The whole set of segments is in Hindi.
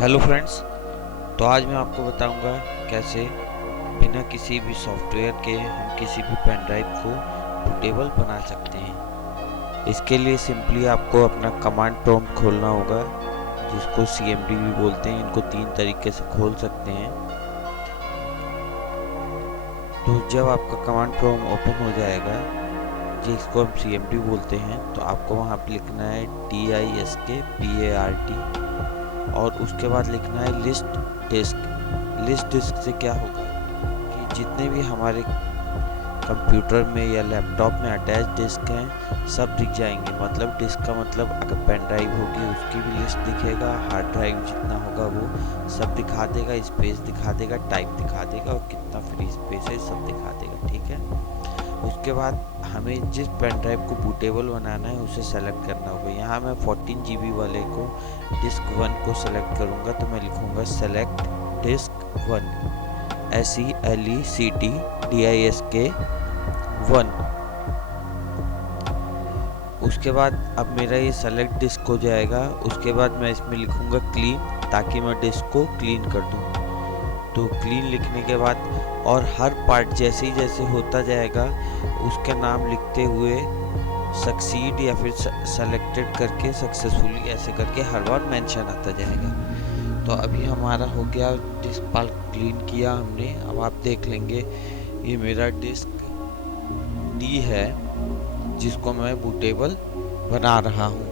Hello friends. तो आज मैं आपको बताऊंगा कैसे बिना किसी भी सॉफ्टवेयर के हम किसी भी पेन ड्राइव को बूटेबल बना सकते हैं। इसके लिए सिंपली आपको अपना कमांड प्रॉम्प्ट खोलना होगा, जिसको CMD भी बोलते हैं। इनको 3 तरीके से खोल सकते हैं। तो जब आपका कमांड प्रॉम्प्ट ओपन हो जाएगा, जिसको हम CMD बोलते हैं, तो आपको वहाँ पर लिखना है DISKPART और उसके बाद लिखना है लिस्ट डिस्क। लिस्ट डिस्क से क्या होगा कि जितने भी हमारे कंप्यूटर में या लैपटॉप में अटैच डिस्क हैं सब दिख जाएंगे। मतलब डिस्क का मतलब अगर पेन ड्राइव होगी उसकी भी लिस्ट दिखेगा, हार्ड ड्राइव जितना होगा वो सब दिखा देगा, स्पेस दिखा देगा, टाइप दिखा देगा और कितना फ्री स्पेस है सब दिखा देगा। ठीक है। उसके बाद हमें जिस पेन ड्राइव को बूटेबल बनाना है उसे सेलेक्ट करना होगा। यहाँ मैं 14 GB वाले को डिस्क 1 को सेलेक्ट करूँगा, तो मैं लिखूँगा सेलेक्ट डिस्क 1 SELECT DISK 1। उसके बाद अब मेरा ये सेलेक्ट डिस्क हो जाएगा। उसके बाद मैं इसमें लिखूँगा क्लीन, ताकि मैं डिस्क को क्लीन कर दूँ। तो क्लीन लिखने के बाद और हर पार्ट जैसे होता जाएगा उसके नाम लिखते हुए सक्सीड या फिर सेलेक्टेड करके सक्सेसफुली ऐसे करके हर बार मेंशन आता जाएगा। तो अभी हमारा हो गया डिस्क पार्ट क्लीन किया हमने। अब आप देख लेंगे ये मेरा डिस्क D है जिसको मैं बूटेबल बना रहा हूँ।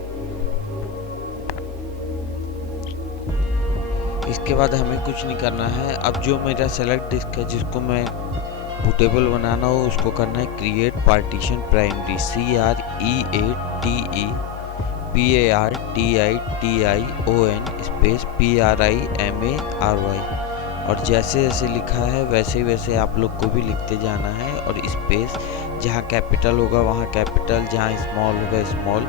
इसके बाद हमें कुछ नहीं करना है। अब जो मेरा सेलेक्ट डिस्क है जिसको मैं बूटेबल बनाना हो उसको करना है create partition primary CREATPARTITION space PRIMARY। और जैसे जैसे लिखा है वैसे वैसे आप लोग को भी लिखते जाना है। और स्पेस जहाँ कैपिटल होगा वहाँ कैपिटल, जहाँ स्मॉल होगा स्मॉल।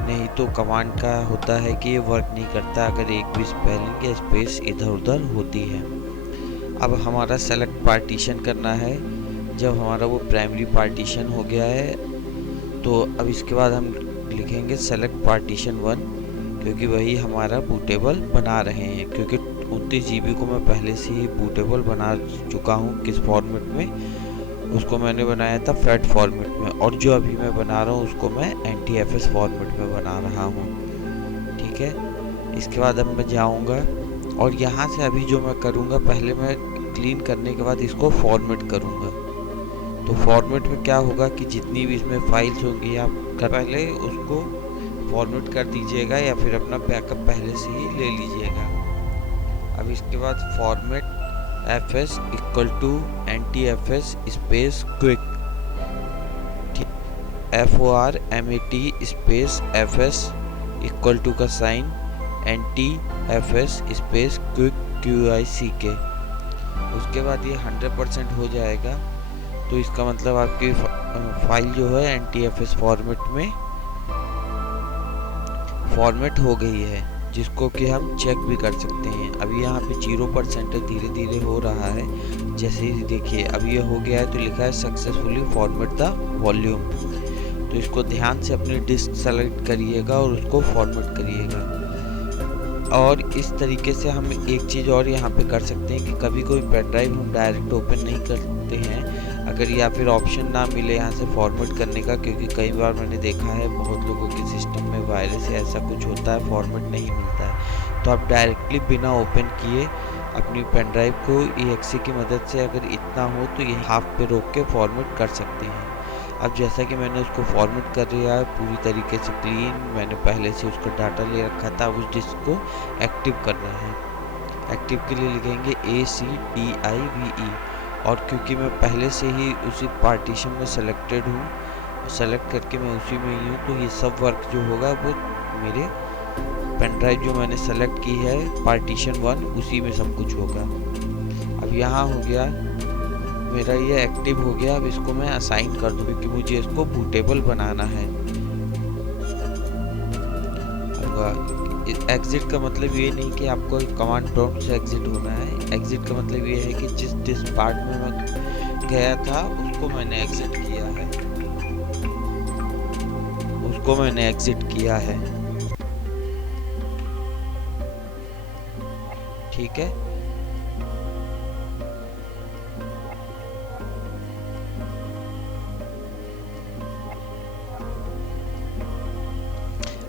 नहीं तो कमांड का होता है कि ये वर्क नहीं करता अगर एक भी स्पेलिंग या स्पेस इधर उधर होती है। अब हमारा सेलेक्ट पार्टीशन करना है। जब हमारा वो प्राइमरी पार्टीशन हो गया है तो अब इसके बाद हम लिखेंगे सेलेक्ट पार्टीशन 1, क्योंकि वही हमारा बूटेबल बना रहे हैं। क्योंकि 29 GB को मैं पहले से ही बूटेबल बना चुका हूँ। किस फॉर्मेट में? उसको मैंने बनाया था फैट फॉर्मेट में, और जो अभी मैं बना रहा हूँ उसको मैं NTFS फॉर्मेट में बना रहा हूँ। ठीक है। इसके बाद अब मैं जाऊँगा और यहाँ से अभी जो मैं करूँगा, पहले मैं क्लीन करने के बाद इसको फॉर्मेट करूँगा। तो फॉर्मेट में क्या होगा कि जितनी भी इसमें फाइल्स होंगी आप पहले उसको फॉर्मेट कर दीजिएगा या फिर अपना बैकअप पहले से ही ले लीजिएगा। अब इसके बाद format FS equal to NTFS space quick FORMAT space FS equal to का sign NTFS space quick QUICK। उसके बाद ये 100% हो जाएगा। तो इसका मतलब आपकी फाइल जो है NTFS फॉर्मेट में फॉर्मेट हो गई है, जिसको कि हम चेक भी कर सकते हैं। अभी यहाँ पे 0% है, धीरे धीरे हो रहा है। जैसे ही देखिए अभी ये हो गया है तो लिखा है सक्सेसफुली फॉर्मेट द वॉल्यूम। तो इसको ध्यान से अपनी डिस्क सेलेक्ट करिएगा और उसको फॉर्मेट करिएगा। और इस तरीके से हम एक चीज़ और यहाँ पे कर सकते हैं कि कभी कोई पेन ड्राइव हम डायरेक्ट ओपन नहीं करते हैं अगर या फिर ऑप्शन ना मिले यहाँ से फॉर्मेट करने का, क्योंकि कई बार मैंने देखा है बहुत लोगों के सिस्टम में वायरस या ऐसा कुछ होता है, फॉर्मेट नहीं मिलता है। तो आप डायरेक्टली बिना ओपन किए अपनी पेन ड्राइव को EXE की मदद से अगर इतना हो तो ये हाफ पे रोक के फॉर्मेट कर सकते हैं। अब जैसा कि मैंने उसको फॉर्मेट कर लिया है पूरी तरीके से क्लीन, मैंने पहले से उसका डाटा ले रखा था। उस डिस्क को एक्टिव करना है। एक्टिव के लिए लिखेंगे ACTIVE। और क्योंकि मैं पहले से ही उसी पार्टीशन में सेलेक्टेड हूँ, सेलेक्ट करके मैं उसी में ही हूँ, तो ये सब वर्क जो होगा वो मेरे पेन ड्राइव जो मैंने सेलेक्ट की है पार्टीशन 1 उसी में सब कुछ होगा। अब यहाँ हो गया मेरा, ये एक्टिव हो गया। अब इसको मैं असाइन कर दूँ क्योंकि मुझे इसको बूटेबल बनाना है। एग्जिट का मतलब ये नहीं कि आपको कमांड प्रॉम्प्ट से एग्जिट होना है। एग्जिट का मतलब ये है कि जिस पार्ट में मैं गया था उसको मैंने एग्जिट किया है, उसको मैंने एग्जिट किया है। ठीक है।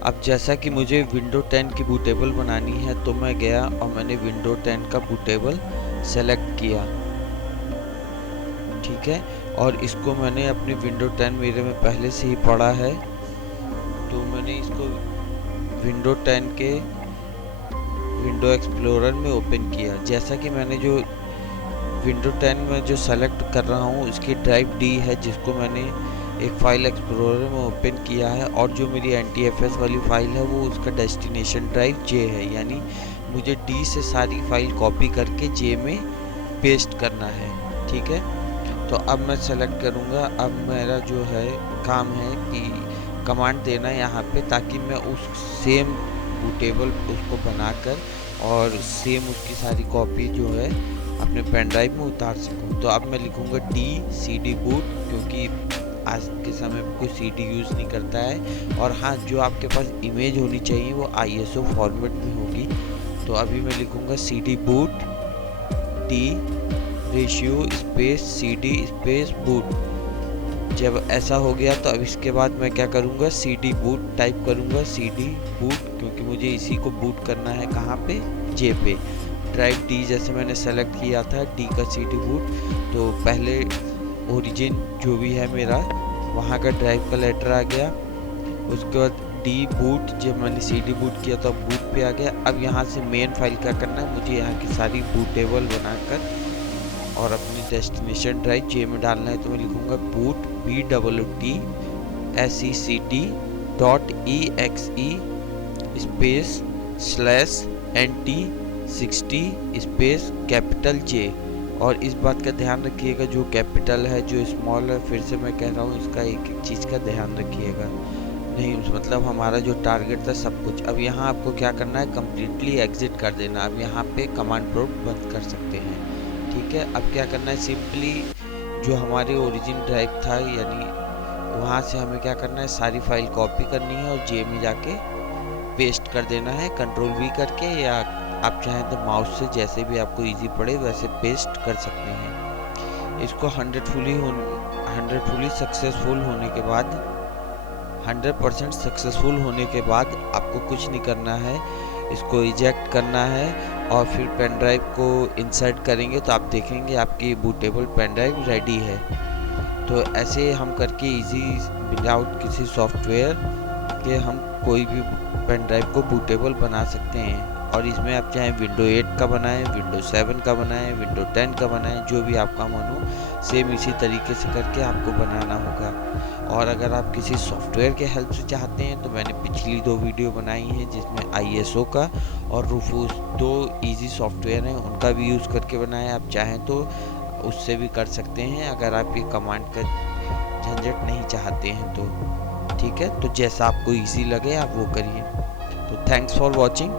अब जैसा कि मुझे विंडो 10 की बूटेबल बनानी है तो मैं गया और मैंने विंडो 10 का बूटेबल सेलेक्ट किया, ठीक है। और इसको मैंने अपनी विंडो 10 मेरे में पहले से ही पड़ा है, तो मैंने इसको विंडो 10 के विंडो एक्सप्लोरर में ओपन किया। जैसा कि मैंने जो विंडो 10 में जो सेलेक्ट कर रहा हूँ इसकी ड्राइव डी है, जिसको मैंने एक फाइल एक्सप्लोरर में ओपन किया है, और जो मेरी NTFS वाली फाइल है वो उसका डेस्टिनेशन ड्राइव जे है, यानी मुझे डी से सारी फाइल कॉपी करके जे में पेस्ट करना है, ठीक है। तो अब मैं सेलेक्ट करूँगा। अब मेरा जो है काम है कि कमांड देना है यहाँ पे, ताकि मैं उस सेम बूटेबल उसको बनाकर और सेम उसकी सारी कॉपी जो है अपने पेन ड्राइव में उतार सकूँ। तो अब मैं लिखूँगा cd boot, क्योंकि आज के समय में कोई CD यूज़ नहीं करता है, और हाँ, जो आपके पास इमेज होनी चाहिए वो ISO फॉर्मेट में होगी। तो अभी मैं लिखूँगा cd boot d ratio space cd space boot। जब ऐसा हो गया तो अब इसके बाद मैं क्या करूँगा, cd boot टाइप करूँगा, cd boot, क्योंकि मुझे इसी को बूट करना है कहाँ पे, जे पे। ड्राइव डी जैसे मैंने सेलेक्ट किया था, डी का cd boot, तो पहले ओरिजिन जो भी है मेरा वहाँ का ड्राइव का लेटर आ गया। उसके बाद डी बूट, जब मैंने cd boot किया तो बूट पे आ गया। अब यहाँ से मेन फाइल क्या करना है, मुझे यहाँ की सारी बूटेबल बनाकर और अपनी डेस्टिनेशन ड्राइव जे में डालना है। तो मैं लिखूँगा boot BOOTSECT.exe space /NT60 space capital J. और इस बात का ध्यान रखिएगा, जो कैपिटल है जो स्मॉल है, फिर से मैं कह रहा हूँ, इसका एक एक चीज़ का ध्यान रखिएगा। नहीं मतलब हमारा जो टारगेट था सब कुछ। अब यहाँ आपको क्या करना है, कम्प्लीटली एग्जिट कर देना। अब यहाँ पे कमांड प्रोम्प्ट बंद कर सकते हैं, ठीक है। अब क्या करना है, सिंपली जो हमारे ओरिजिन ड्राइव था, यानी वहाँ से हमें क्या करना है, सारी फाइल कॉपी करनी है और जे में जाके पेस्ट कर देना है, Ctrl V करके, या आप चाहें तो माउस से, जैसे भी आपको इजी पड़े वैसे पेस्ट कर सकते हैं। इसको 100% सक्सेसफुल होने के बाद 100% सक्सेसफुल होने के बाद आपको कुछ नहीं करना है, इसको इजेक्ट करना है और फिर पेन ड्राइव को इंसर्ट करेंगे तो आप देखेंगे आपकी बूटेबल पेन ड्राइव रेडी है। तो ऐसे हम करके इजी विदाउट किसी सॉफ्टवेयर के हम कोई भी पेन ड्राइव को बूटेबल बना सकते हैं। और इसमें आप चाहें विंडो 8 का बनाएं, विंडो 7 का बनाएं, विंडो 10 का बनाएं, जो भी आपका मन हो, सेम इसी तरीके से करके आपको बनाना होगा। और अगर आप किसी सॉफ्टवेयर के हेल्प से चाहते हैं तो मैंने पिछली 2 वीडियो बनाई हैं जिसमें ISO का और रूफूस 2 इजी सॉफ्टवेयर हैं, उनका भी यूज़ करके बनाया। आप चाहें तो उससे भी कर सकते हैं, अगर आप ये कमांड का झंझट नहीं चाहते हैं तो, ठीक है। तो जैसा आपको ईजी लगे आप वो करिए। तो थैंक्स फॉर वॉचिंग।